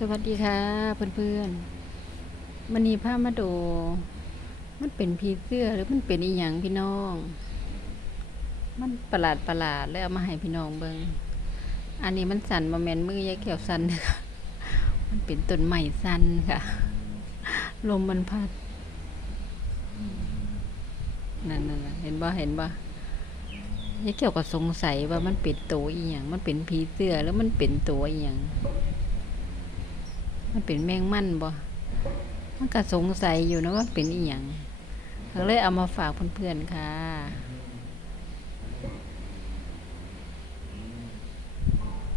สวัสดีค่ะเพื่อนๆมันนีผ้ามาดูมันเป็นผีเสื้อหรือมันเป็นอีหยังพี่น้อง มันประหลาดประหลาดแล้วเอามาให้พี่น้องเบิงอันนี้มันสั่นมาแมนมือยายแก้วสั่นนะคะมันเป็นต้นไม้สั่นค่ะ ลมมันพัดนั่นนั่นเห็นบ่เห็นบ่ยายแก้วก็สงสัยว่ามันเป็นตัวอีหยังมันเป็นผีเสื้อแล้วมันเป็นตัวอีหยัง มันเป็นแมงมันบ่มันก็สงสัยอยู่นะว่าเป็นอีหยังก็เลยเอามาฝากเพื่อนๆค่ะ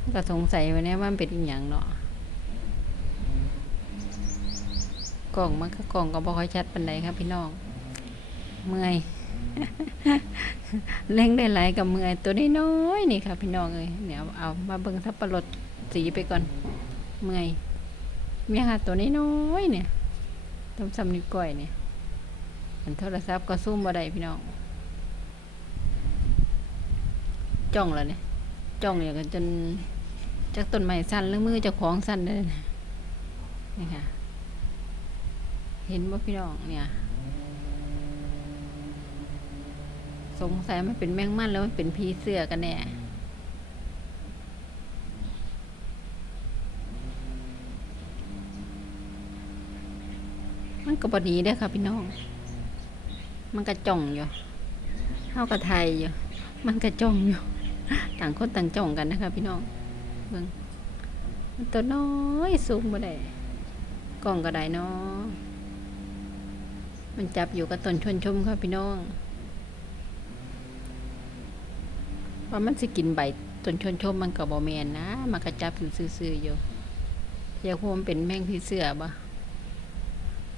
มันก็สงสัยไว้เนี่ว่ามันเป็นอีหยังเนาะกล่องมันก็กล่องก็บ่ค่อยชัดปานใดครับพี่น้อง เมื่อยเล่งได้หลายกับเมื่อยตัวนี้น้อยนี่ค่ะพี่น้องเอ้ยเดี๋ยวเอามาเบิ่งทับปลดสีไปก่อน เมื่อย มีค่ะตัวนี้น้อยๆเนี่ยต้มซ้ำนิ้วก้อยเนี่ยอันโทรศัพท์ก็ซูมบ่ได้พี่น้องจ้องแล้วเนี่ยจ้องอย่างกันจนจากต้นไม้สั้นหรือมือจะของสั้นเลยนะนี่ค่ะ เห็นว่าพี่น้องเนี่ย สงสัยมันเป็นแมงมันแล้วมันเป็นผีเสื้อกันแน่ มันก็บหนีได้ค่ะพี่น้อง มันก็จ้องอยู่เท่ากับไทยอยู่ มันก็จ้องอยู่ ต่างคนต่างจ้องกันนะคะพี่น้องเบิ่งมันตัวน้อยสูงบ่ได้กล้องก็ได้เนาะมันจับอยู่กับต้นชวนชมค่ะพี่น้องว่ามันสิกินใบต้นชวนชมมันก็บ่แมนนะ มันก็จับอยู่ซื่อๆอยู่อยากพูดมันเป็นแมงผีเสือบ่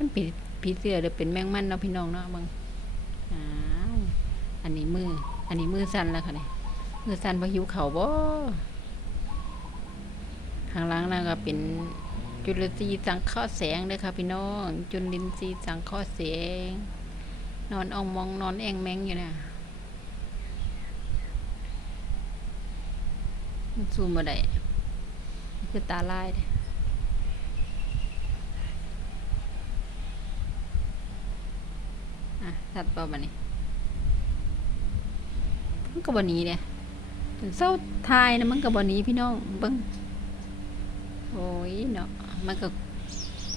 มันเป็นผีเสื้อหรือเป็นแมงมันเนาะพี่น้องเนาะบางอ้าวอันนี้มือ อันนี้มือสั่นแล้วค่ะเนี่ยมือสั่นเพราะหิวเข่าบ่ข้างหล่างนั่นก็เป็นจุลทรีย์สังเคราะห์แสงเลยค่ะพี่น้อง จุลินทรีย์สังเคราะห์แสง นอนอองมองนอนแองแมงอยู่นี่ยมันซูมมาได้คือตาลายเด้ อะตัดเป่ามานี่มันก็บหนี้เนี่ยเศร้าทายนะมันก็บหนี้พี่น้องเบิ้งโอ้ยเนาะมันก็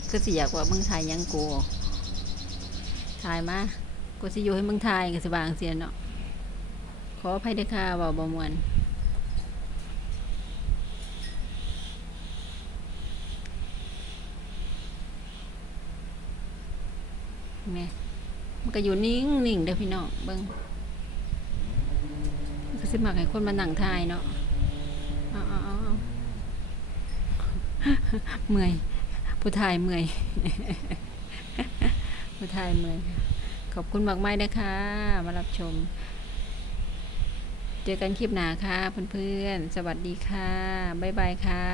คือสิอยากว่ามึงทายยังกูทายมากูสิอยู่ให้มึงทายก็สิบางเสียเนาะขออภัยด้วยค่ะเว่าบ่มวนแม่ มันก็อยู่นิ่งนิ่งเด้อพี่น้องเบิ้งมันก็สิมักให้คนมาหนั่งทายเนาะเอาเอาเอาเมื่อย ผู้ทายเมื่อย ผู้ทายเมื่อย ขอบคุณมากมากนะคะ มารับชม เจอกันคลิปหน้าค่ะเพื่อนๆ สวัสดีค่ะ บ๊ายบายค่ะ